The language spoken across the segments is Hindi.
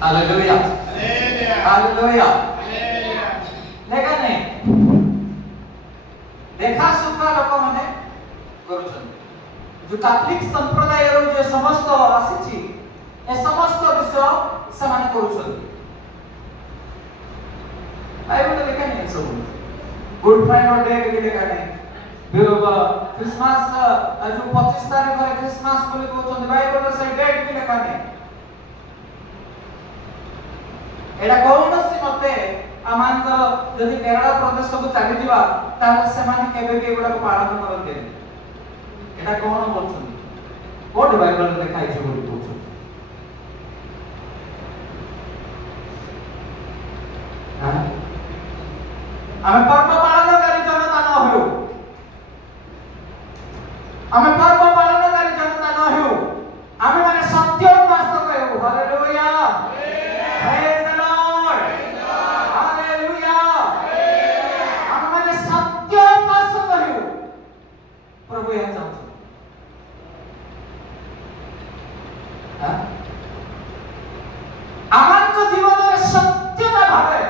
हालेलुया हालेलुया देखा नहीं देखा सुखा लोक माने करूछन जो कैथोलिक संप्रदाय रो जो समस्त आसीची ए समस्त विषय समान करूछन आई बोले देखा नहीं सब गुड फ्राइडे के देखा नहीं फिर क्रिसमस जो 25 तारीख रे क्रिसमस बोले कहउछन बाइबल रे से डेट भी लिखा नहीं एडा कोनोसी मते आमानकर जदि केरल प्रदेश को चली दिबा ताले सेमाने केबे भी एगुडा को पालन करते एडा कोन बोलछन कोड बाइबल रे लिखा छै बोली बोलछन हां आमे पर्व पालनकारी जनता न हो आमे पर्व पालनकारी जनता न हो आमे माने सत्य उपासक हो hallelujah praise the lord hallelujah आमे माने सत्य उपासक हो प्रभु या चाहू हां आमान को जीवन रे सत्यता भावे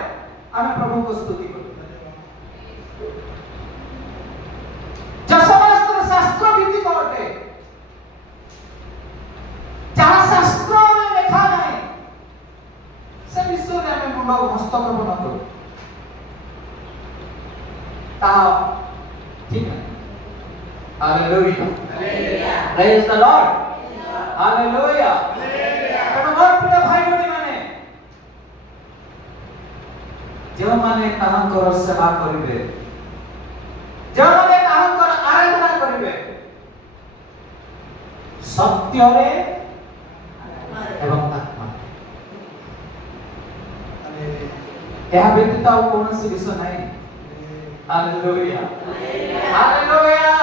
आमे प्रभु को स्तुति करू शास्त्र विधि कोटे जहां शास्त्र में लिखा है से विषय में हमें मुंडा को हस्तक्षेप न करो ता ठीक है hallelujah praise the lord hallelujah कनो मोर प्रिय भाई बहनी माने जो माने ताहांकर सेवा करिवे जो माने ताहांकर आराधना करिवे सत्य रे एवं आत्मा यह व्यतीत और कौन सी विषय नहीं हालेलुया हालेलुया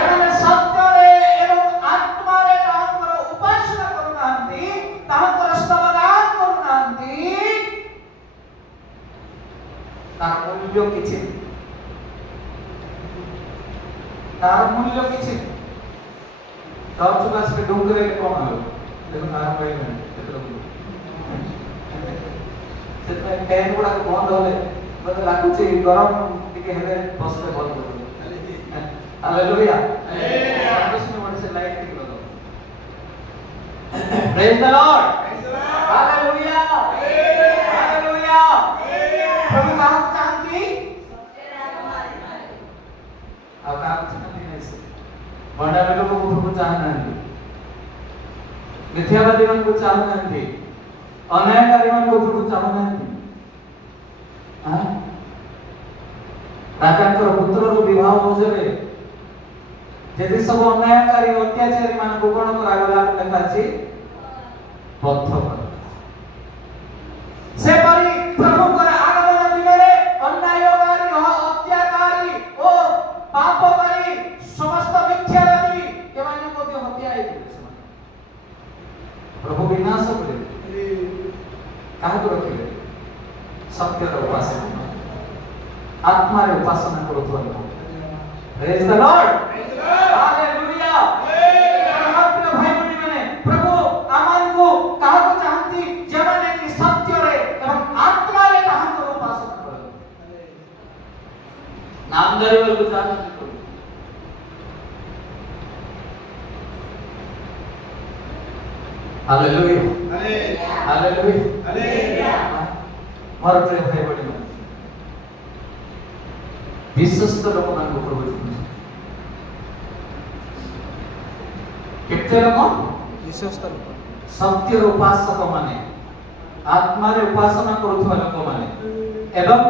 एवं सत्य रे एवं आत्मा रे ताहांकर उपासना करूनांती ताहांकर स्तवगान करूनांती तार मूल्य किछि तार मूल्य किछि तब सुबह से डोंगरे कौन हो देखो तार भाई में केतरो सेतमे फैन गुडा बंद होले मते लागुची गरम टिके हेले बसले बंद हो हालेलुया कृष्ण मन से लाइट टिके लगो praise the lord hallelujah hallelujah प्रभु का शांति अब आप बड़ा लोग को प्रभु चाहना है मिथ्यावादी मन को चाहना है अन्यायकारी मन को प्रभु चाहना है हां राजाकर पुत्र रो विवाह होजरे जदि सब अन्यायकारी अत्याचारी मन को कोन करागला लेखा छी बद्ध कर से परि प्रभु कर आगमन दिन रे अन्यायकारी अत्याचारी ओ पापकारी समस्त मिथ्यावादी केमाने मध्ये हत्या आइले प्रभु विनाश करे काहे को रखिले सत्य रो उपासना आत्मा रे उपासना करथुवा प्रेज द लॉर्ड हालेलुया प्रिय भाई बहनी माने प्रभु आमान को काहे को चाहंती जे माने कि सत्य रे एवं आत्मा रे काहे को उपासना करे नाम धरे को चाहंती हालेलुया हालेलुया हालेलुया मोर प्रिय भाई बहनी माने विश्वस्त लोक मान को प्रभु केते लोक विश्वस्त लोक सत्य उपासक माने आत्मा रे उपासना करूथवा लोक माने एवं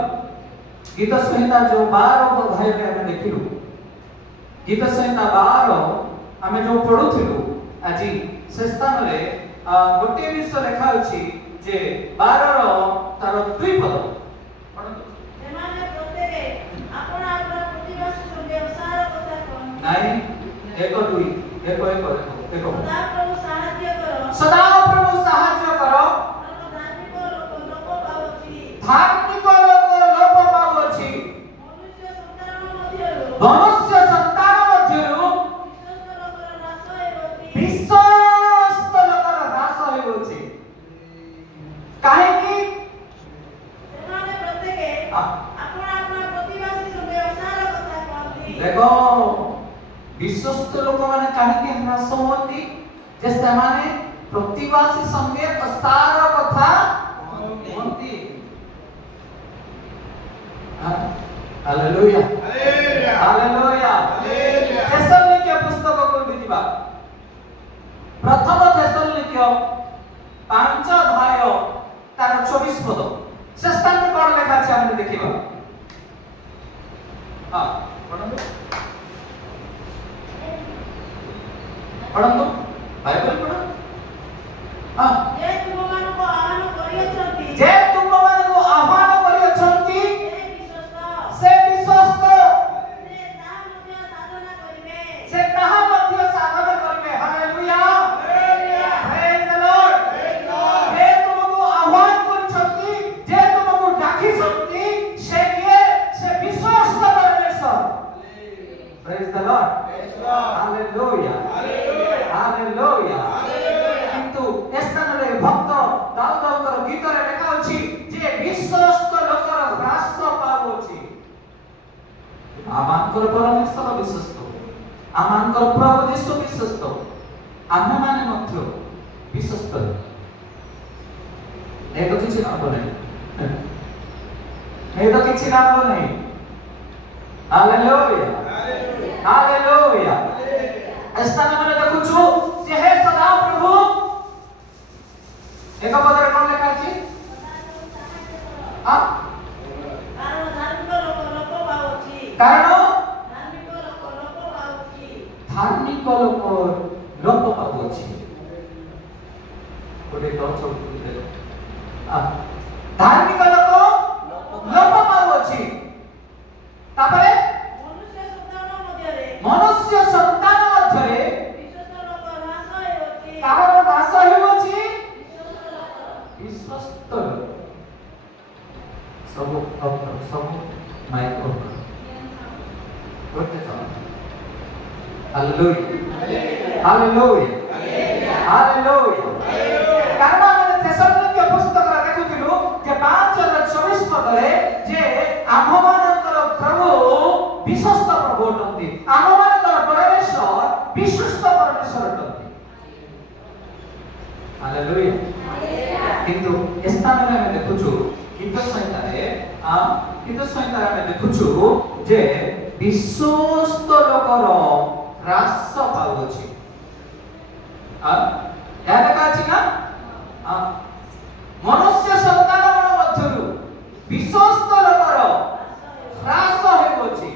गीत संहिता जो 12 अध्याय रे हम देखिलु गीत संहिता 12 हमें जो पढुथिलु आज से स्थान रे गोटे विषय लिखा अछि जे 12 रो तार 2 पद सेमाने प्रत्येक आपण आपन प्रतिवासी संगे सार कथा कोन नहीं 1 2 देखो सदा प्रभु साहाय्य करो सदा प्रभु साहाय्य करो धार्मिक लोक लोप पाउछि मनुष्य संतान मध्यरु विश्वास जे ସେମାନେ ପ୍ରତିବାସୀ संगे असार कथा कहନ୍ତି। Hallelujah hallelujah. थेसलोनिके पुस्तक को बुझिबा प्रथम थेसलोनिके 5 अध्याय तार 24 पद से स्थान में कोन लिखा छै हम देखिबा। हां पढନ୍ତୁ पढନ୍ତୁ बाइबल पढ। हां जे तुमମାନଙ୍କୁ आह्वान କରିଅଛନ୍ତି से विश्वस्त से ताहा मध्य साधन करिवे। Hallelujah praise the lord. जे तुमको आह्वान करछंती जे तुमको डाकी छंती से किए से विश्वस्त परमेश्वर। Praise the lord hallelujah hallelujah. किंतु स्थान रे भक्त दाऊदकर गीत रे लेखा अछि जे विश्वस्त लोकर ह्रास पावछि। आमानकर परमेश्वर विश्वस्त आमानकर प्रभु यीशु विश्वस्त आमे माने मध्य विश्वस्त ए तो किछि लाभ नहीं ए तो किछि लाभ नहीं। Hallelujah hallelujah. स्थान में देखु छु जे हे सदा प्रभु एक पदरे कोन लेखा अछि आ कारण धार्मिक लोक पाउछि कारण धार्मिक लोक लोप पाउछि गोटे टच आ धार्मिक लोक लोप पाउछि। तापरे मनुष्य संतान मध्यरे कारण ह्रास हेउछि विश्वस्त सब सब माइक्रो गोटे हालेलुया हालेलुया हालेलुया। कारण हम थेसलोनिके पुस्तक रा देखुथिलु जे 5:24 पदरे जे आममानकर प्रभु विश्वस्त प्रभु अटंती आममानकर परमेश्वर विश्वस्त परमेश्वर अटंती। हालेलुया। किंतु स्थान में हम देखुछु गीत संहिता में देखुछु जे विश्वस्त लोकर ह्रास पाउछि। या देखा अछि ना मनुष्य संतान मध्यरु विश्वस्त लोकर ह्रास हेउछि।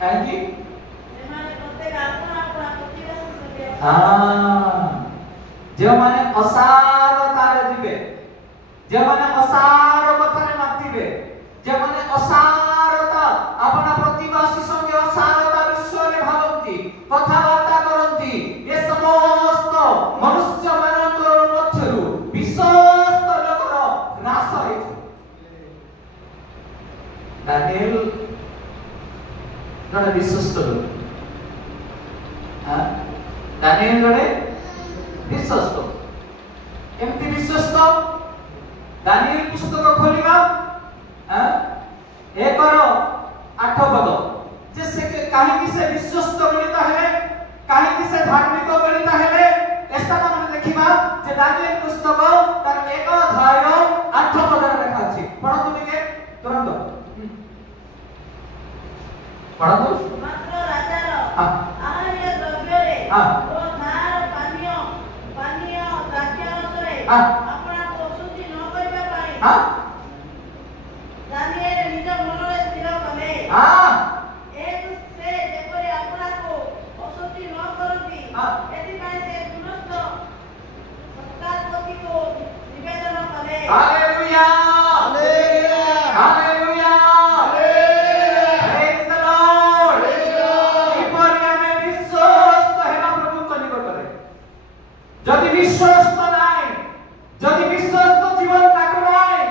काहेकि जे माने असारतारे जिवे जे माने असार कथारे मातिबे जे माने असारता अपना प्रतिवासी संगे असारता विश्वरे भावंती कथावार्ता करंती ए समस्त मनुष्य मानकर मध्यरु विश्वस्त लोकर ह्रास हेछि। दानिएल जने विश्वस्त लोक दानिएल जने विश्वस्त एमती विश्वस्त दानिएल पुस्तक खोलिबा 1:8 पद जे से काहे से विश्वस्त गणित हेले काहे से धार्मिक गणित हेले एस्ता हम देखिबा जे दानिएल पुस्तक तार 1:8 पद लिखा अछि। पढନ୍ତୁ ଟିକେ तुरंत पढନ୍ତୁ। मात्र राजार आहार्य द्रव्यरे ओ धार पानीय द्राक्षारसरे अपना प्रस्तुति न करिबा पाई दानिएल निज मनरे स्थिर कले ए से जेपरि अपना को प्रस्तुति न करती एति पाई से दुनस्त सत्कारपति को निवेदन कले। Hallelujah hallelujah praise the lord. ईपरि हमें विश्वस्त हेला प्रभु निकटरे जदि विश्वस्त नाही जदि विश्वस्त जीवन ताको नाही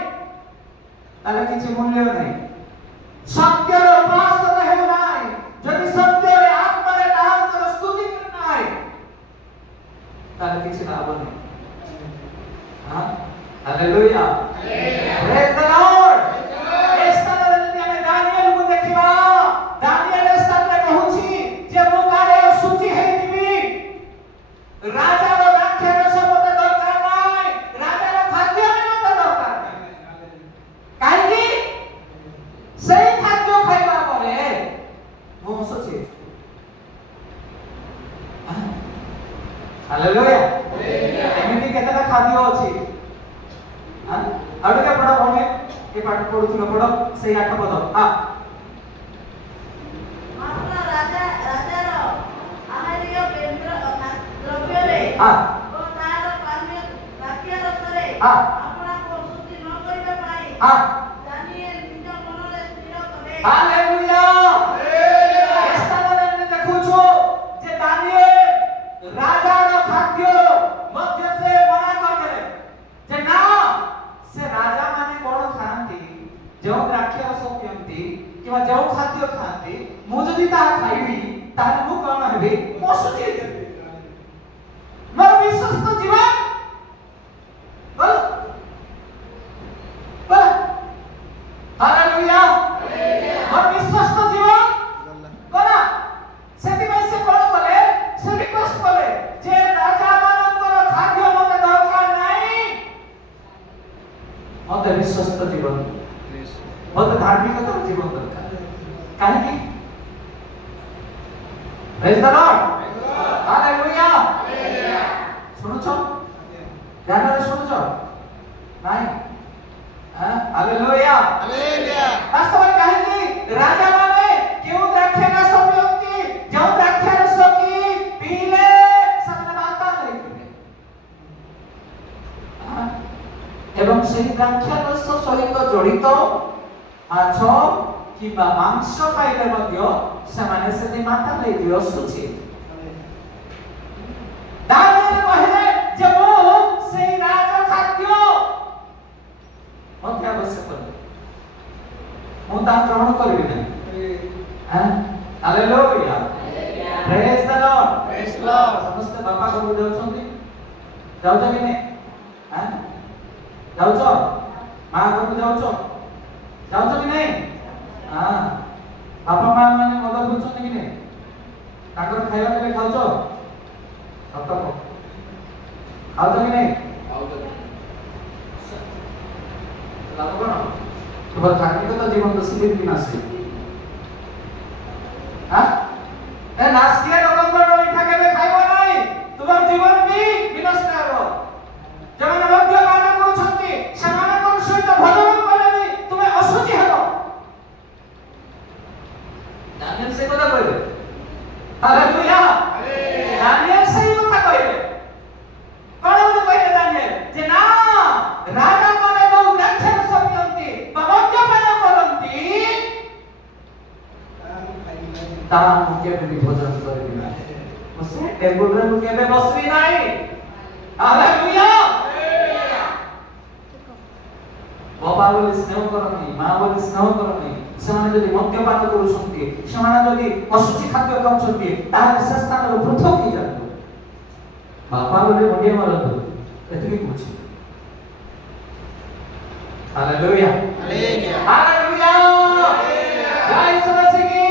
ताले किछि मूल्य नाही। सत्यर उपासना हेउ नाही जदि सत्यर आत्मा रे नाम कर स्तुति नाही ताले किछि लाभ नाही। हां hallelujah praise the Lord. Esta यदि हमें दानिएल को देखिबा दानिएल स्थान रे कहूछि जे मो कारे सुचि हेतिबी राजा रो राख्या रो सब मते दरकार नाही राजा रो खाद्य मते दरकार नाही काहे कि सेई खाद्य खाइबा परे वो सोचे हालेलुया एमिति केतेटा खाद्य अछि हां आउ के पढा होने ए पाठ पढुथुलो पढ सेई 8 पद हां मात्र राजा रो आहार्य केंद्र द्रव्य रे हां ओ तार पान्य राख्या रसरे हां आपना को शुद्धि न करिबा पाई हां दानिएल निज मनरे स्थिर करे हालेलुया स्थाନରେ देखु छु जे दानिएल राजा रो खाद्य मध्य से मना कर देले जे ना से राजा माने कोन खांती जो द्राक्ष रस पियंती किबा जो खाद्य खांती मु जदी ता खाइबी ताले मु कोन हेबी मसुची मोर विश्वस्त जीवन बोल बोल हालेलुया मोर विश्वस्त जीवन कोना सेति में से कोन बोले से रिक्वेस्ट बोले जे राजा मानकर खाद्य मते दरकार नाही मते विश्वस्त जीवन मते धार्मिकता जीवन दरकार काहे कि प्रेज द लॉर्ड हालेलुया सुनो छो ध्यान से सुनो छो नहीं हां हालेलुया वास्तव में काहे कि राजा माने केउ द्राक्ष रस पियंती जो द्राक्ष रस की पीले सबने माता नहीं पिबे हां एवं से द्राक्ष रस सहित जड़ित माछ किबा मांस खाइले मध्य से माने से माता ले दियो सुची दानिएल कहले जे मो से राजा खाद्य मते आवश्यक मु ता ग्रहण करबी ना हां हालेलुया प्रेज द लॉर्ड समस्त बापा को जाउछंती जाउछ कि नै हां जाउछ मां को जाउछ जाउछ कि नै हां बापा मां माने मदद बुझछन कि नै ताकर खाଇବା के खाउछ सत को खाउछ कि नै खाउछ लाभ कोन तो धार्मिकता जीवन तो सिबिर कि नासी हां ए नास्तिया लोकन को इठा के खाइबो नै तुमर जीवन भी विनष्ट हेबो जमाने मध्य गाना करूछंती समान कोन सहित भजन कले भी तुमे असुचि हेबो दानिएल से कोदा कहले हालेलुया दानिएल से कथा कहले कोन बोले कहले दानिएल जे ना राजा माने बहु द्राक्ष रस पियंती मद्यपान करंती ता मुके भी भोजन करबी ना से टेबल रे मुके बे बसबी नाही हालेलुया बाबा बोले स्नेह करनी मां बोले स्नेह करनी ସେମାନେ ଯଦି ମଦ୍ୟପାନ କରୁଛନ୍ତି ସେମାନେ ଯଦି ଅଶୁଚି ଖାଦ୍ୟ ଖାଉଛନ୍ତି ତାହେଲେ ସେ ସ୍ଥାନରୁ ପୃଥକ ହେଇଯାଆନ୍ତୁ ବାପା ବୋଲେ ମୁଣ୍ଡିଆ ମାରନ୍ତୁ ଏତିକି କହୁଛି ହାଲେଲୁୟା ହାଲେଲୁୟା ଜୟ ଈଶ୍ୱର କି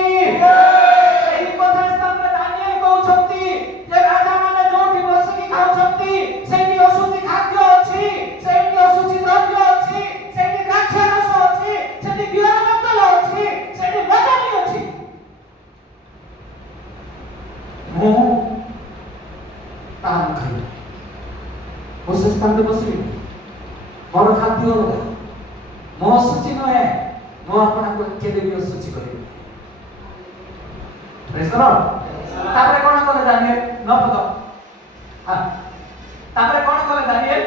ଏହି କଥା ସ୍ଥାନରେ ଦାନିଏଲ କହୁଛନ୍ତି ଯେ ରାଜା ମାନେ ଯୋଉଠି ବସିକି ଖାଉଛନ୍ତି ସେଇଠି ଅଶୁଚି ଖାଦ୍ୟ ଅଛି ସେଇଠି ଅଶୁଚି ଦ୍ରବ୍ୟ ଅଛି ସେଇଠି ଦ୍ରାକ୍ଷ ରସ ଅଛି ସେଇଠି ବିହାର ବୋତଲ ଅଛି ସେଇଠି ମଦ ଅଛି ମୁଁ तान खाई उस स्थान पे बसली मोर खाद्य होगा मो सूची न है मो अपना को केबे भी सूची करी प्रेज द लॉर्ड तापरे कोन कोन दानिएल न पद हां तापरे कोन कोन दानिएल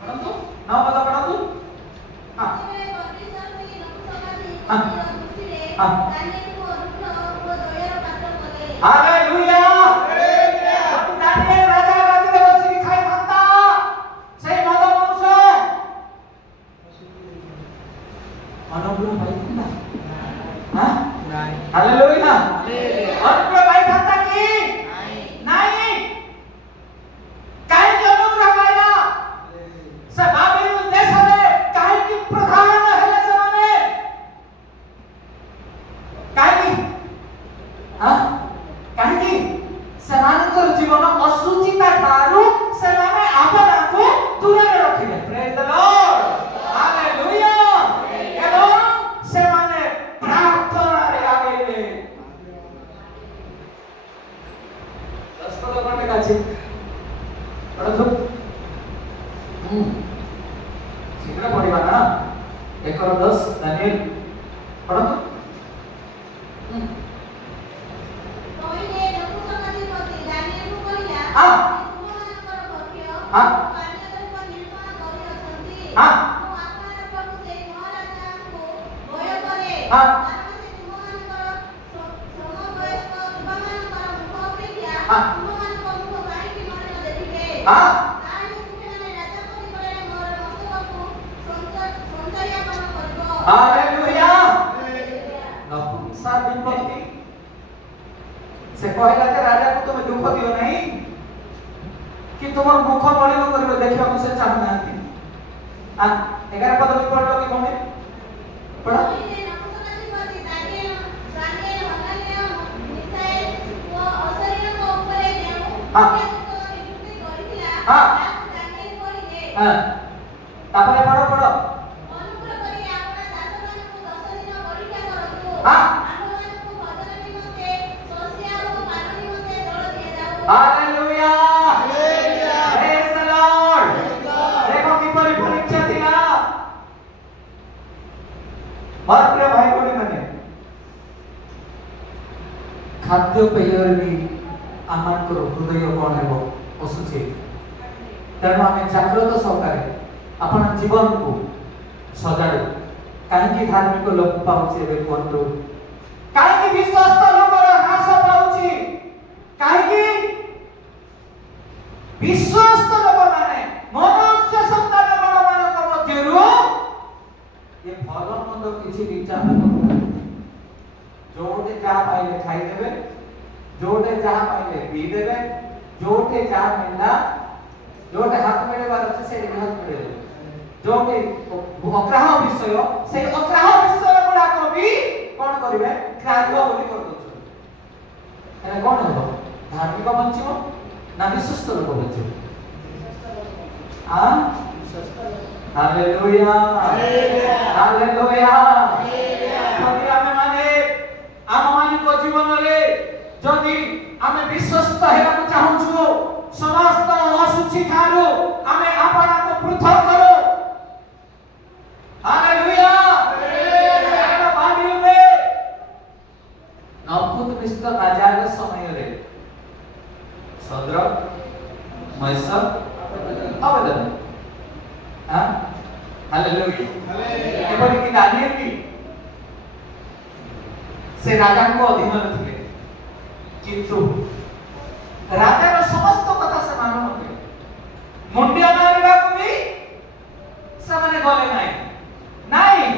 पढନ୍ତୁ न पद पढନ୍ତୁ हां हालेलुया दानिएल राजा राजा बसी खाई खाता से मद मांस अनुग्रह भाई ना हां नहीं हालेलुया अनुग्रह भाई खाता की नहीं काहे के अनुग्रह पाइला से बाबिलोन देश में काहे की प्रधान हेले से माने काहे की हां काहे पढ़ो शीघ्र पढ़िबा ना 1:10 दानिएल पढ़ो हालेलुया नपुंसक विपत्ति से कहला के राजा को तुम दुख दियो नहीं कि तुमर मुख बलिन करिवे देखियो को से चाहू नांती आ 11 पद में पढ़ो कि कोने पढ़ो तापरे पढ़ो पढ़ो हालेलुया प्रेज द लॉर्ड देखो किपरि परीक्षा थिला और प्रिय भाई भौणी माने खाद्य पेयर भी आमानकर हृदय कोन हेबो असुचे तेणु आम जाग्रत सहकारे अपन जीवन को सजाड़ू कहीं धार्मिक लोक पाऊे कहतु कहीं विश्वस्त लोक ह्रास पाऊँ कहीं विश्वस्त लोक माने मनुष्य संतान गण मान ये भल मंद किसी विचार जोटे जहाँ पाइले खाईदे जोटे जहाँ पाइले पीदेवे जोटे जहाँ मिलना जोटे हाथ मिलेबार अच्छे से हाथ मिले जोटे अग्राह विषय से अग्राह विषय गुड़ा को भी कौन करिवे ग्राह्य बोली कर दो एने कौन हो धार्मिक बंचिबो ना विश्वस्त लोक बंचिबो आ हालेलुया हालेलुया यदि आमे माने आम मानिक जीवन रे जदि आमे विश्वस्त हेबा चाहूछु समस्त असुचि ठारू आमे आपना को पृथक करो हालेलुया बाइबल में नपुंसक राजा के समय रे सद्रक मेशक अबेदन हां हालेलुया एपरि कि दानिएल भी से राजा को अधीन थे किंतु राजा का समस्त कथा से मानो नथे मुंडिया मारिबा को भी समाने गले नहीं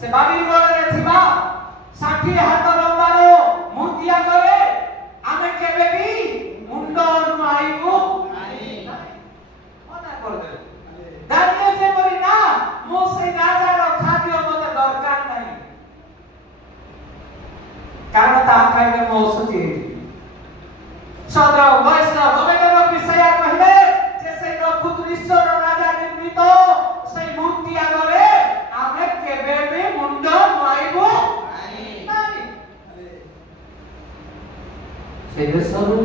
से बाबिलोन रे थिबा 60 हाथ लंबारो मूर्तिया करे आमे केबे भी मुंड नुआइबो नहीं मना कर दे दानिएल जे परि ना मो से राजा रो खाद्य मते दरकार नहीं कारण ता खाइबे मो सुची सदर वैष्णव अबेदन विषय कहले जे से नपुंसक राजा निर्मित से मूर्तिया करे आमे केबे भी मुंड नुआइबो नहीं से देशरु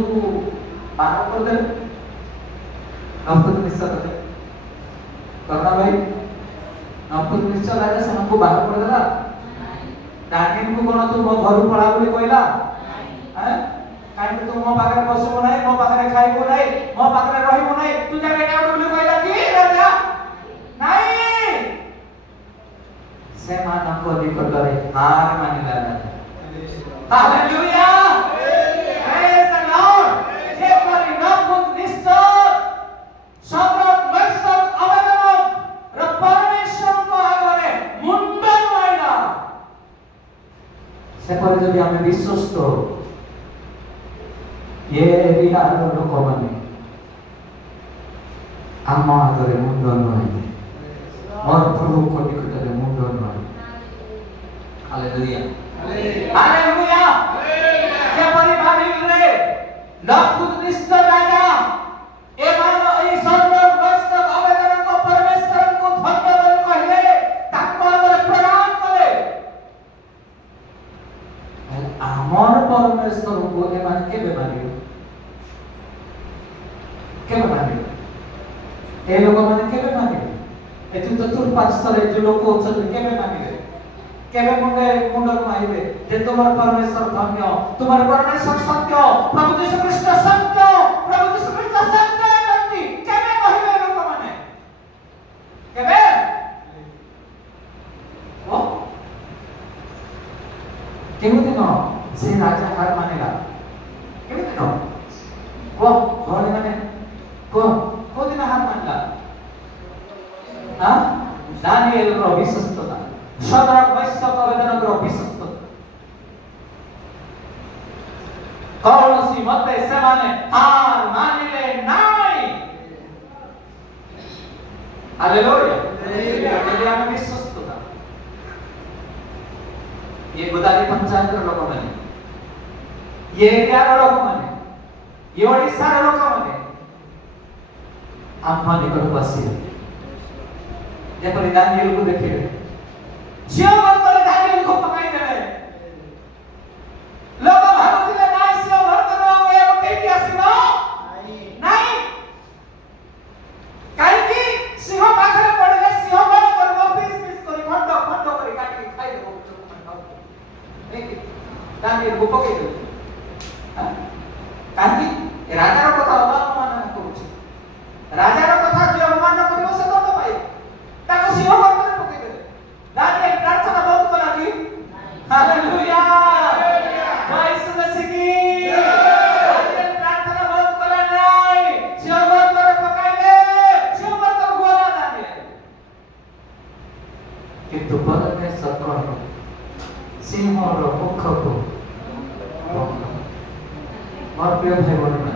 पार कर दे नपुंसक करना भाई नपुंसक राजा से को बाहर कर देला दानिएल को कोन तू मो घर पड़ा बोली कहला हैं काहे तू मो पाखरे बसबो नाही मो पाखरे खाइबो नाही मो पाखरे रहिबो नाही तू जा बेटा बोली कहला कि राजा नहीं से मानव को निकट रे हार मानिला राजा हालेलुया प्रेज द लॉर्ड जे परि नपुंसक सद्रक मेशक अबेदन र परमेश्वर को आगरे मुंड नुआइला से पर जब हमें विश्वस्त ये बिहार लोक माने आम आगरे मुंड नुआइले और प्रभु को निकट रे मुंड नुआइले हालेलुया हालेलुया के परि बाबिल रे नपुंसक राजा ए मानो ए सद्रक मेशक अबेदन को परमेश्वर को धन्यवाद कहले ताको आगरे प्रणाम कले आमर परमेश्वर को ए मान के बेमानी ए लोक माने केबे मानिबे एतु चतुर्पार्श्वरे जो लोक अछन केबे मानिबे केबे मुंड आइबे जे तुम्हार परमेश्वर धन्य तुम्हार परमेश्वर सत्य प्रभु यीशु ख्रीष्ट सत्य प्रभु यीशु ख्रीष्ट सत्य व्यक्ति केबे कहिबे लोक माने केबे ओ केबे न से राजा हार मानेला केबे न को भले माने को दिन हार मानला हां दानिएल रो विश्वस्तता सदरक वैश्यक अवेदनकर विश्वस्तता कौनसी मते सेमाने हार मानिले नाई हालेलुया हालेलुया विश्वस्तता ये गोदावरी पंचायत लोक माने ये एरिया लोक माने ये ओडिसा लोक माने आत्मा निकट बसी जेपरि दानिएल को देखिले झियो भक्तर दानिएल को पकाई देले लोक भाबुथिले नाइ झियो भक्तर आवे केति आसीबो नाइ काई कि सिंह पाखरे पड़ले सिंह बड़ करबो पीस करी खंड करी काटी खाइ देबो एक दानिएल को पकाई देले हां काई राजा रो कथा अवमान करूछि राजा रो कथा जे अवमान करबो से दंड पाइ ताको सिंह भक्तर पकाई देले दानिएल प्रार्थना बहुत कला की हालेलुया यीशु मसीह की दानिएल प्रार्थना बहुत कला नाही शिवभक्तर पकाइले शिवभक्तर गोला दानिएल किंतु परमेश्वर कहले सिंहर मुख को मोर प्रिय भाई बहन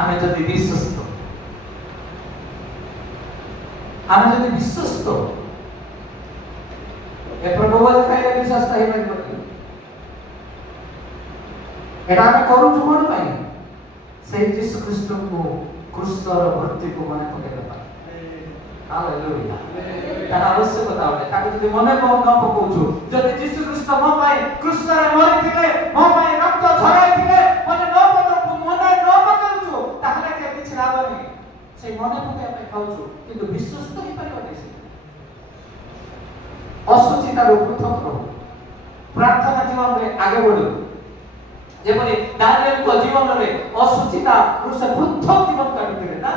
आमे जदि विश्वस्त ए प्रभु बोले खाइले विश्वास ताहि में बति एटा हम करू जुमन पाई से यीशु ख्रीष्ट को क्रूसर भक्ति को मने पकेला पाई हालेलुया तार आवश्यकता होले ताके जदि मने को न पकोछु जदि यीशु ख्रीष्ट म पाई क्रूसर मरि थिले म पाई रक्त झराई थिले मने न पतो मने न पकोछु ताहले के किछ लाभ नै से मने पके पे खाउछु किंतु विश्वास तो ही परिवा देसी असुचिता पृथक रहो प्रार्थना जीवन में आगे बढ़ो जेपरि दानिएल को जीवन में असुचिता से पृथक जीवन काटिले ना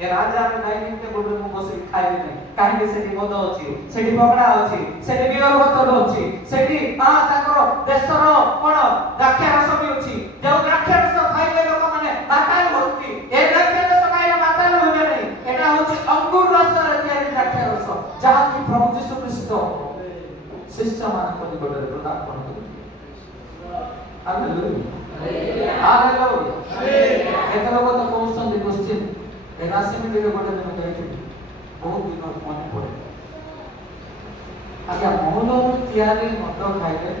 ए राजा रे डाइनिंग टेबल रे बसी खाइबे नै काहे सेठी मद अछि सेठी पकड़ा अछि सेठी बियर बोतल अछि सेठी ताकर देशर कोन राख्या रस भी अछि जो राख्या रस खाइले लोक माने बाताल होती ए राख्या रस खाइले बाताल होबे नै एटा होछि अंगूर रस रे तयारी राख्या रस जहा कि प्रभु यीशु ख्रीष्ट शिष्य मान को निकटरे प्रदान करते हालेलुया हालेलुया एतलो को तो क्वेश्चन दी क्वेश्चन एगासी में देखो बड़े दिन गए थे बहुत दिन मन पड़े आज्ञा मौल तैयारी मद खाइले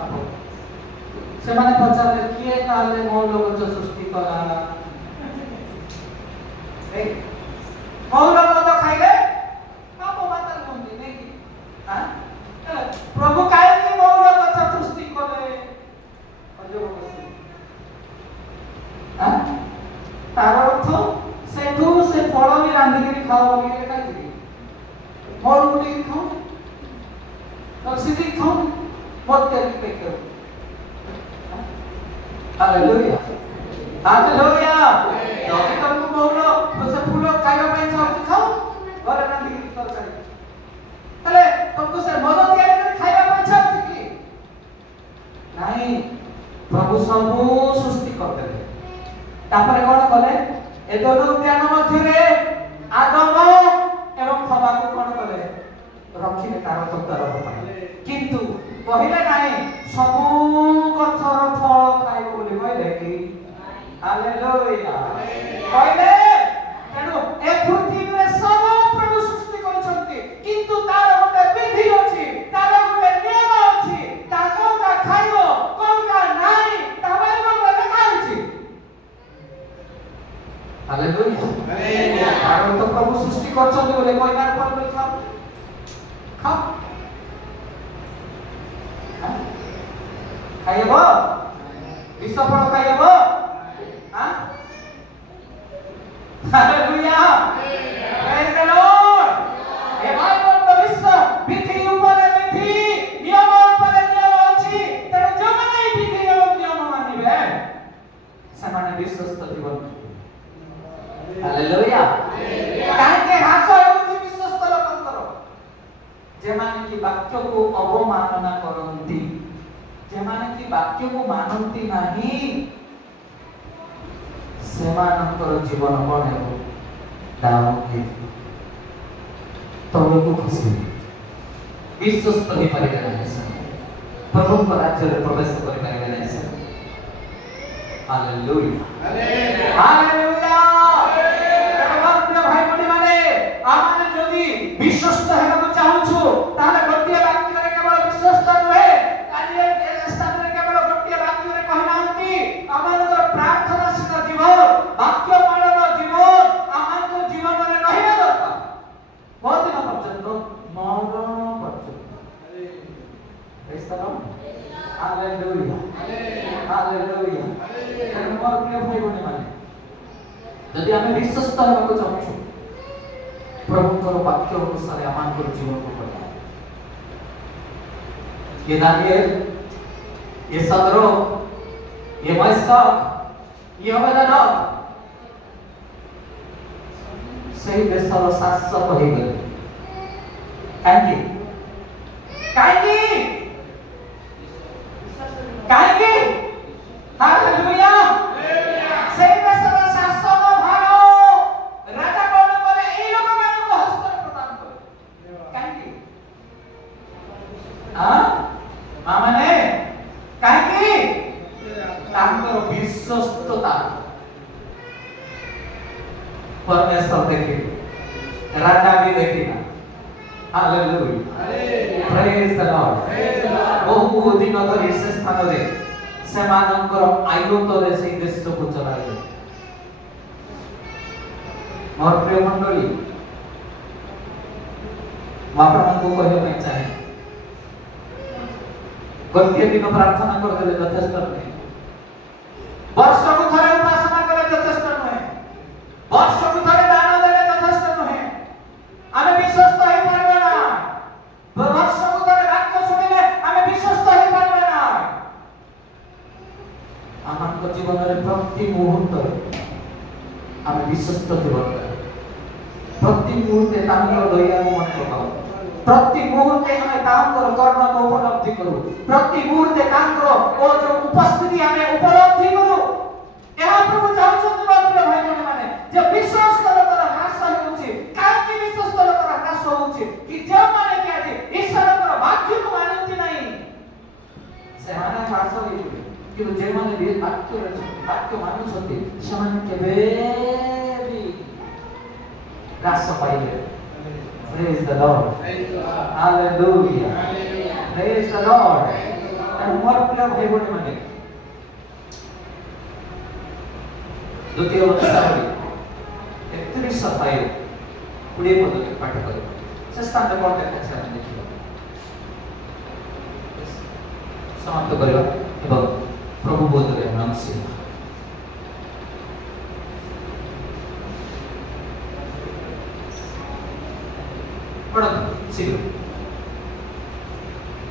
आप से माने पचारे किए ताले मौल गच सृष्टि कला ए मौल मद खाइले आप बात कोनती नहीं कि हां प्रभु काहे कि मौल गच सृष्टि कले अजो बसी हां तार अर्थ सेठू से फल भी रांधी के खाओ बोली के खाई थी मोर बोली खाओ तो सीधी खाओ मत तेरी पे करो हालेलुया हालेलुया तो तुमको बोलो उसे फूलो खाइबा ପାଇଁ चाहू खाओ और रांधी के तरकारी अरे तुमको से मद तैयारी कर खाइबा ପାଇଁ चाहू कि नहीं प्रभु सब सृष्टि कर देले तापर कोन कले ए दोनों उद्यान मध्य आदम एवं हवा को कौन कले रखिले तार तत्तर पाए किंतु कहिले नाही सबु गछर फल खाइबो बोली कहले कि हालेलुया कहले तेनु ए पृथ्वी रे सब प्रभु सृष्टि करछंती किंतु तार गोटे विधि अछि तार गोटे नियम अछि ता कोनका खाइबो कोनका नाही ता बाइबल रे लिखा अछि हालेलुया हालेलुया कारण तो प्रभु सृष्टि करछन बोले कोई ना फल में खाओ खाओ खाइबो विष फल खाइबो हां हालेलुया हालेलुया काहे ह्रास होउची विश्वस्त लोकंकर जे माने कि वाक्य को अवमानना करंती जे माने कि वाक्य को मानंती नाही सेमानकर जीवन कोन हेबो डाउन हे तमे को खुशी विश्वस्त होई परिबे नाही प्रभु को राज्य रे प्रवेश करि परिबे नाही हालेलुया हालेलुया प्रिय भाई बहन माने आमाने जदि विश्वस्त हेबाक चाहूछु ताले गोटिए वाक्य रे केवल विश्वस्त नहे काजे स्थान रे केवल गोटिए वाक्य रे कहनांती आमानकर प्रार्थना सिद्ध जीवन वाक्य पालन जीवन आमानकर जीवन रे रहिबा दरकार बहुत दिन पर्यंत मरण पर्यंत हालेलुया हालेलुया मोर प्रिय भाई बहन माने यदि आमे विश्वस्त हेबाक चाहूछु प्रभुଙ୍କର वाक्य अनुसार आमानकर जीवन को बढ़ा ये दानिएल ये सदरो ये मैसाक ये अबेदनक सही देशर शासक हो गए काहे हालेलुया सही देशर शासक भार राजा कोन करे ए लोक मानको हस्त प्रदान करे काहे माने काहे तांकर विश्वस्तता परमेश्वर देखि राजा भी देखिना हालेलुया प्रेज द लॉर्ड बहु दिन धरि से स्थान रे सेमानकर आयुत रे से देश को चलाए मोर प्रिय मंडली आपन को कहले मैं चाहे गोटे दिन प्रार्थना कर देले यथेष्ट नहीं वर्ष को थरे उपासना करे यथेष्ट नहीं वर्ष को थरे दान देले यथेष्ट नहीं आमे विश्वस्त होई परबे ना वर्ष को थरे वाक्य सुनिले आमे विश्वस्त होई परबे ना आमान को जीवन रे प्रति मुहूर्त आमे विश्वस्त जीवन प्रति मुहूर्ते तांकर दया को मन पकाओ प्रति मुहूर्ते हमें तांकर करुणा को उपलब्धि करू प्रति मुहूर्ते तांकर ओ जो उपस्थिति हमें उपलब्धि करू एहा प्रभु चाहछन प्रिय भाई बहन माने जे विश्वास करकर ह्रास होउची काहे विश्वास करकर ह्रास होउची कि जे माने कि आज ईश्वरकर वाक्य को मानती नहीं से माने ह्रास होई कि जे माने वाक्य मानुछथि से माने केबे भी ह्रास पाइले Praise the Lord. Hallelujah. Praise the Lord. And more प्रिय भाई बहन माने द्वितीय वंशावली 31 अध्याय 20 पद के पाठ करो से स्थान रे कोन देखा छै हम देखियो समाप्त करबा एवं प्रभु बोध रे नाम से शीघ्र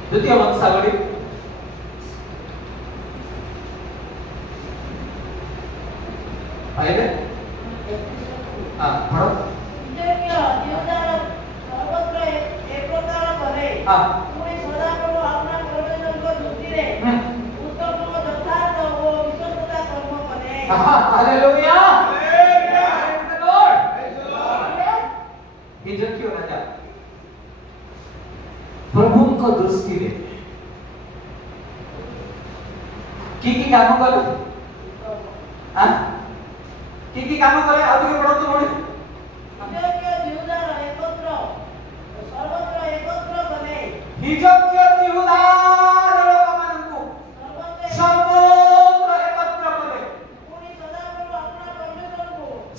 द्वितीय वंशावली आइले पढ़ो सर्वत्र एक प्रकार करे पुणे सदा प्रभु अपना परमेश्वर दृष्टि रे उत्तम यथार्थ और विश्वस्तता कर्म करे हालेलुया प्रेज द लॉर्ड हिजकियो राजा प्रभु को दृष्टि रे की काम करे की काम करे अधिक पढ़तो मोडी हिजकियो जिहुदार एकत्र सर्वत्र एकत्र करे हिजकियो जिहुदार लोकमानकु सर्वत्र एकत्र करे पुणी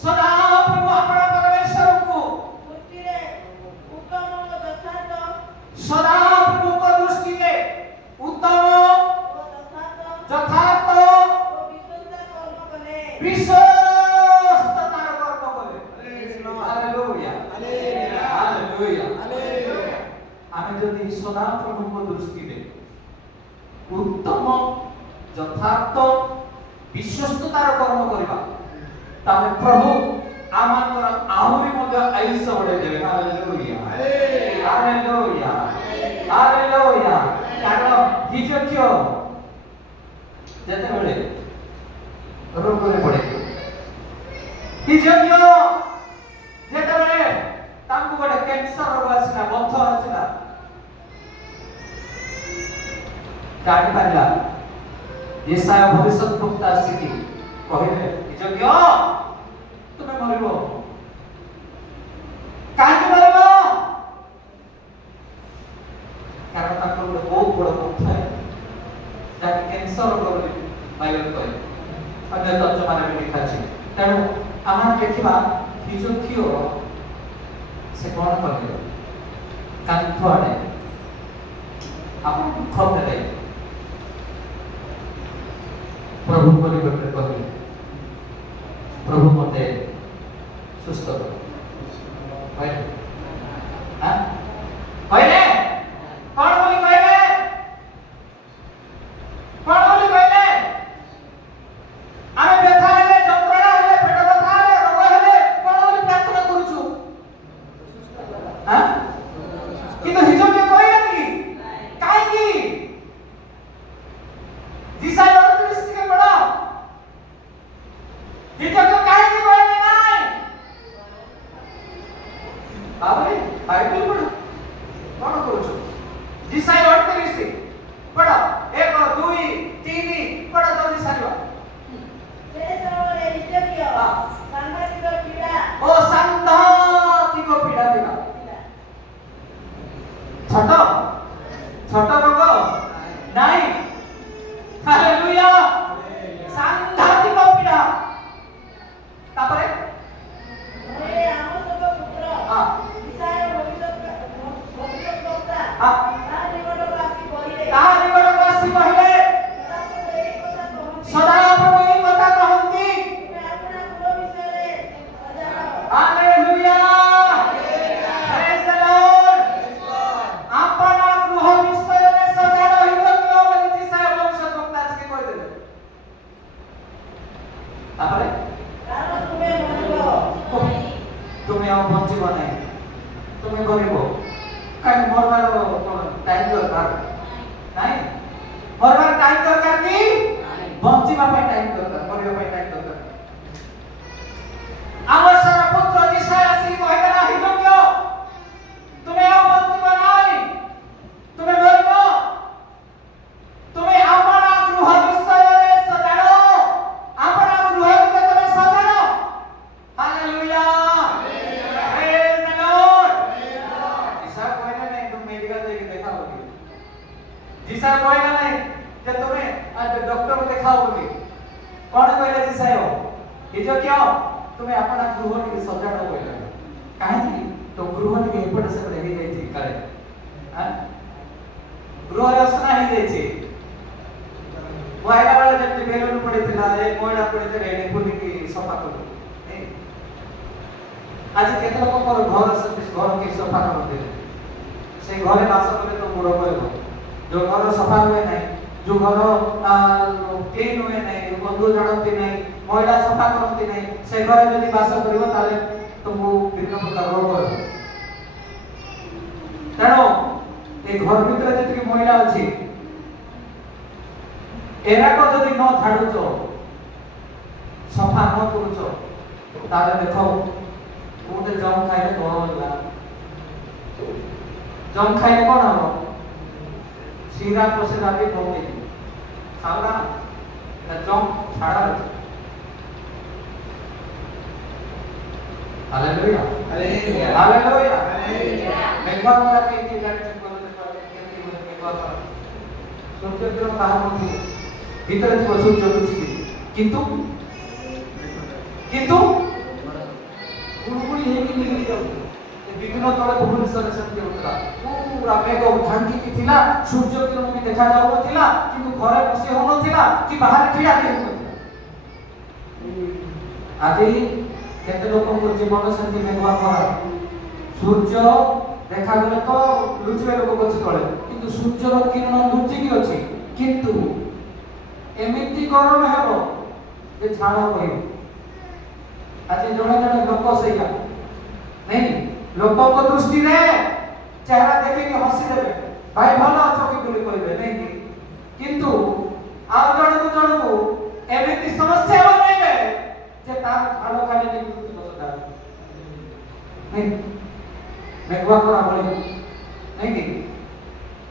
सदा प्रभु अपना परमेश्वर को दृष्टि रे उत्तम यथार्थ सदा प्रभु को दृष्टि रे उत्तम यथार्थ विश्वस्तता कर्म करे हालेलुया हालेलुया आमे जदि सदा प्रभु को दृष्टि रे उत्तम यथार्थ विश्वस्ततार कर्म करबा तामे प्रभु आयुष्य बढ़े देवे हालेलुया हालेलुया हालेलुया कारण हिजकिया जते बेले रोग रे पड़े हिजकिया जते बेले तांको गोटे कैंसर रोग आसिला बंध आसिला जानि पारिला येसाया भविष्यवक्ता आसिकी कहिले हिजकिया तुमे मरिबो काहे मरिबो कारण ताको बहुत बड़ दुख है जाके कैंसर रोग बाइबल कहे अन्य तर्जमाने में लिखा है तेणु आम देखा हिजकिया से कौन कहे कांथ आड़े आप दुख देले प्रभु को निकट कहे प्रभु मते सुस्थ कर कहले हां कहले कौन बोली कहले कौन बोली कहले आमे व्यथा हेले जंत्रणा हेले पेट व्यथा हेले रोग हेले कौन बोली प्रार्थना करूछु हां किंतु हिजकिया कहले कि काहे कि दिशा 38 के पढ़ो हिजकिया काहे कि कहले नाही बाबरे बाइबल पढ़ो कौन करूछु दिशा 38 पढ़ो 1 2 3 पढ़ो जल्दी सारियो ओ सांघातिक पीड़ा दिला छोट रोग नहीं हालेलुया सांघातिक पीड़ा तापरे हां हां ताहा निकट आसी कहले सदा प्रभु एई कथा कहंती हालेलुया प्रेज द लॉर्ड आपना गृह विषय रे सजाड़ हिजकिया बोली दिशा भविष्यवक्ता से कह देले तापरे तुम्हें अब बंचिब नहीं तुम्हें गरीब कहीं मरबार टाइम दरकार नहीं मरबार टाइम दरकार कि बंचिबा पे टाइम दरकार मरिबा पे टाइम दरकार अवसर पुत्र दिशा आसी कहला हिजकिया तुम्हें अब बंचिब नहीं तुम्हें मरिब तुम्हें अपना गृह विषय रे सजाड़ो अपना गृह के तुम्हें सजाड़ो हालेलुया प्रेज द लॉर्ड दिशा कहला नहीं तुम मेडिकल जाके देखाओगे दिशा कहला नहीं जे तुम्हें आज डॉक्टर को देखाओगे कौन कहले दिशा हो हिजकिया तुम्हें अपना गृह के सजाड़ो कहला काहे कि तो गृह के एपट से रही जाई थी करे हां गृह रचना ही जाई थी वायला वाला जब बेलून पड़े थिला ए कोयडा पड़े थे रेडी फुली की सफा करो आज केते लोक घर से घर के सफा करते से घरे बास करे तो मुरो करबो जो घर सफा हुए नहीं जो घर क्लीन हुए नहीं गंदू जानती नहीं महिला सफा करती नहीं से घरे यदि बास करिवो ताले तुमको विभिन्न प्रकार रोग हो तेणु ए घर भीतर जति महिला अछि एराको यदि न झाड़ुचो सफा न करूचो ताले देखो कोते जम खाइले कोन होला जम खाइले कोन हो सीरा पसेरा भी बोके सावरा ना जम छाड़ा हालेलुया हालेलुया हालेलुया मेघवा मोरा के की गाड़ी चेक करो केमती होले मेघवा सूर्य किरण कहा मथि भीतर थो सूर्य कुछ किंतु गुड़गुड़ी है कि निकली जाऊ विभिन्न तले भुवनेश्वर से होता पूरा मेघ ढांकी की थिला सूर्य किरण भी देखा जाऊ नथिला किंतु घरे बसी हो नथिला कि बाहर ठिया के हो आदि केते लोक को जीवन संति मेघवा करा सूर्य देखा गले तो लुचिबे लोक गछ तळे किंतु सूर्यर किरण लुचि की अछि किंतु एमिति गरम हेबो जे छाड़ होई आज जणे जणे लोक सैया नहीं लोगों को दृष्टि रे चेहरा देखिए हसी देवे भाई भल अच्छो कि बोली कहबे नहीं किंतु आ जण को एमिति समस्या बनेबे जे तार खालो खाली निकृति बसदा नहीं मेघवा करा बोली नहीं कि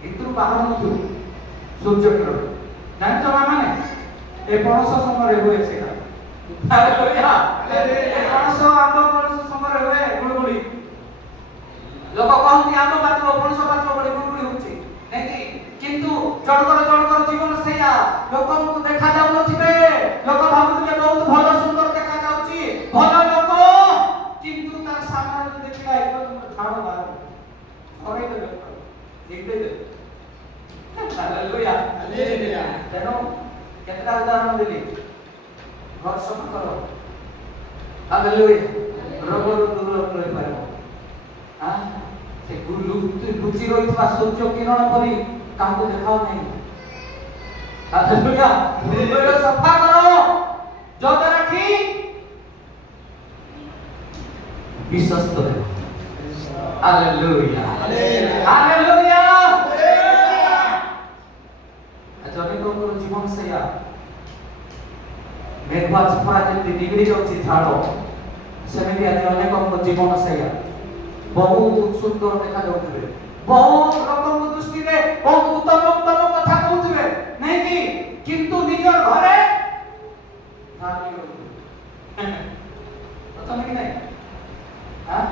इतु बाहर नु सूर्य किरण जान तो माने ए पणस समय हुए सेटा हालेलुया ए पणस आंब पणस समय हुए गुळगुळी लोक कहନ୍ତି आंब पात्र पणस पात्र बोली गुळगुळी होची नहीं कि किंतु जणकर जीवन सेया लोकଙ୍କୁ देखा जाउ नथिबे लोक भाबुथिबे बहुत भलो सुंदर देखा जाउची भलो लोक किंतु तार सामने देखिला एकदम झाड़ मार छोड़े दे देख दे हालेलुया हालेलुया तेनो केतरा उदाहरण देली घर सफा करो हालेलुया रोग दूर रहि पारो हां से लुचि रहितवा सूर्य किरण परी काहको देखाओ नहीं हालेलुया हृदय सफा करो जो द्वारा कि विश्वस्त रहो हालेलुया हालेलुया अनेकों जीवन से या मेघवा छपरा जल्दी निगड़ी जाउची झाड़ो सेमेति आज अनेकों जीवन से या बहुत सुंदर देखा जाउथिबे बहुत लोकन दृष्टि रे बहुत उत्तम उत्तम कथा कहउथिबे नहीं कि किंतु निजर घरे धार्मिक होथिबे पता नहीं हां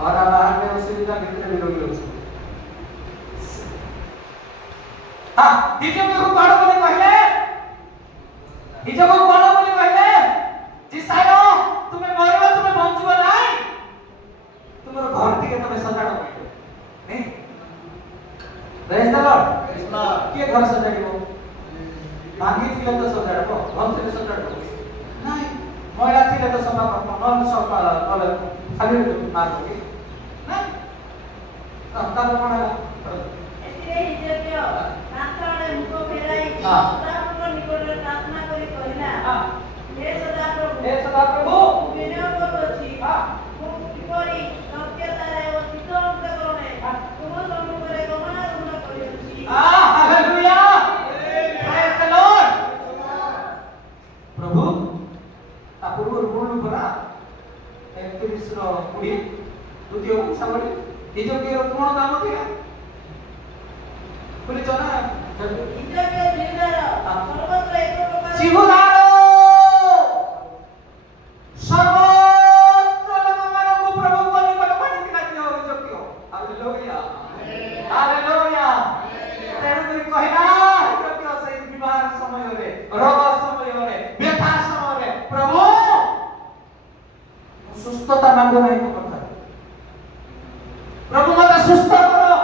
और बाहर में असुविधा भीतर भी रोगी लोग हां निजो को कोण बोली कहले निजो को कोण बोली कहले जी सायो तुमे मरबो तुमे बंचबो नाही तुमरो घर टिके तुमे सजाडो नहीं प्रेज द लॉर्ड के घर सजाडो बाकी थिले तो सजाडो हम थिले सजाडो नाही महिला थिले तो सफा करबो नन सफा नले खाली मारबो की नाही ता कोन एतिरे हिजो नाथाळे मुको फेराई सदाप्रभु निकटरे प्रार्थना करी कहिला हे सदाप्रभु विनय करछि मु किपरि सत्यतारे ओ चित्तवंत करणे तुम सम्मुखरे गमनागमन करिछि हालेलुया प्रेज द लॉर्ड प्रभु तापुर बोलु परा 31 रो 20 द्वितीय साबडी निजो के कोन काम थिला बोले चला हिजो के जीवनर सर्वत्र एक प्रकार जीवनारो सर्वत्र लोकमानଙ୍କୁ प्रभुଙ୍କ ନିକଟକୁ ନିକାଯିବ ଯୋଗ୍ୟ ହାଲେଲୁୟା ହାଲେଲୁୟା ତେଣୁ କରି କହିଲା ଯୋଗ୍ୟ ସେଇ ବିବାହ ସମୟରେ ରୋଗ ସମୟରେ ବ୍ୟଥା ସମୟରେ ପ୍ରଭୁ ସୁସ୍ଥତା ମାଗୁ ନାହିଁ କଥା प्रभु मते सुस्थ करो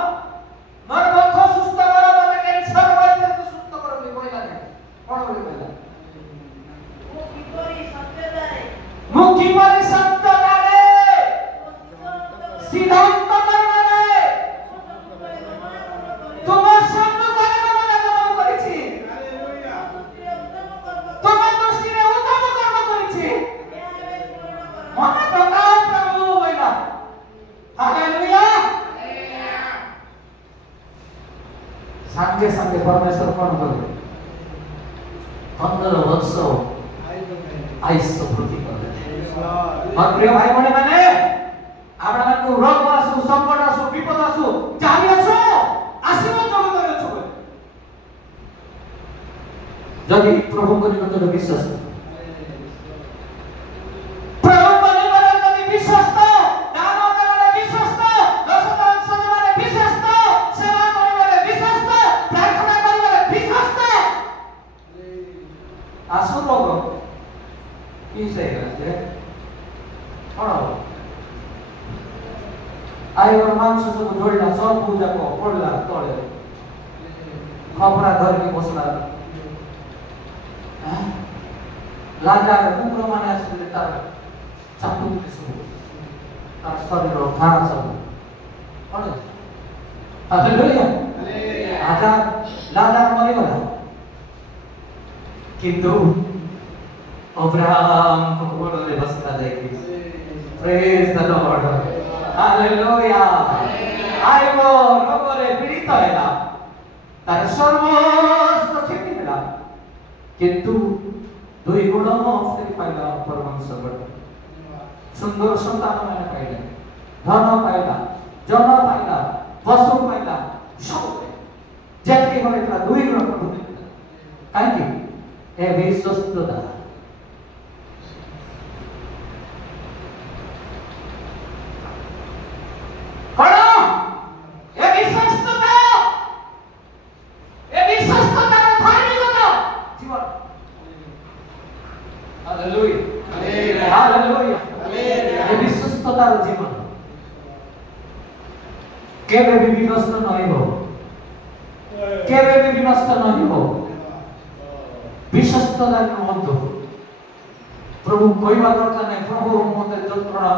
मोर बख सुस्थ करो मते कैंसर होइते तो सुस्थ करो बोली कहला नहीं कोन बोली कहला मु किपरि सत्यतारे सिद्धांत करबारे तुम सम्मुखरे गमन करिछि हालेलुया तुम दृष्टिरे उत्तम कर्म करिछि मते टका प्रभु बोला हालेलुया संगे संगे परमेश्वर कौन करे 15 वर्ष आयुष्य वृद्धि कर देते और प्रिय भाई बहन माने आपण मानकु रोग आसु संकट आसु विपद आसु जाहि आसु आसीबो जगत रे छ जदि प्रभु को निकट विश्वास प्रभु को निकट जदि विश्वास आसु रोग की से है कोन आय और मांस सब जोड़ला सब पूजा को पड़ला तळे खपरा धर के बसला हां लाजा के कुकुर माने आसले तार चापू के सब तार शरीर घाण सब कोन हालेलुया आजा लाजा मरि गला किंतु अब्राहम को कोडले बसता देखि प्रेज द लॉर्ड हालेलुया आइबो रोगरे पीड़ित हैला तार सर्वस्व क्षति हैला किंतु दुई गुण फेरि पाइला परमेश्वर सुंदर संतान मैंने पाइले धन पाइला जन पाइला पशु पाइला सब जति होइतला दुई गुण प्रभु काहे ए विश्वस्तता जीवन केवे भी विनष्ट नहीं हो केवे भी विनष्ट नहीं हो विश्वस्तता नुहतु प्रभु कहवा दरकार नहीं प्रभु मते जंत्रणा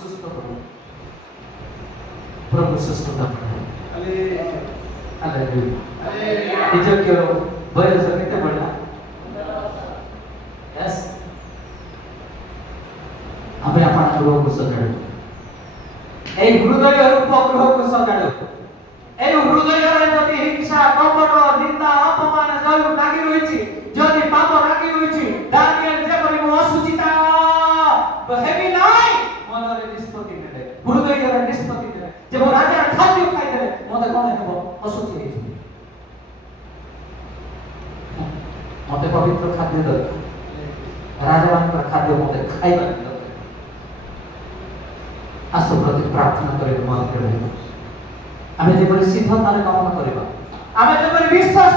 सुस्थ करो प्रभु सुस्थता हालेलुया इजे के बयस केते बढ़ला यस हमें अपन गृह को सजाड़ এই হৃদয়ের উপগ্রহকে সজাড়ো এই হৃদয়ের যদি হিংসা কপট নিন্দা অপমান জল লাগি রইছি যদি পাপ লাগি রইছি দানিয়েল যেপরি অসুচিতা হেবি নাই মনরে নিষ্পত্তি নেবে হৃদয়ের নিষ্পত্তি নেবে যে মো রাজা খাদ্য খাই দেবে মতে কোন হেব অসুচি হইছি মতে পবিত্র খাদ্য দরকার রাজামানଙ୍କର ଖାଦ୍ୟ ମତେ ଖାଇବା ଦରକାର आसो प्रति प्रार्थना करे मन करे आमे जेपरि सिद्धतारे गमन करबा आमे जेपरि विश्वास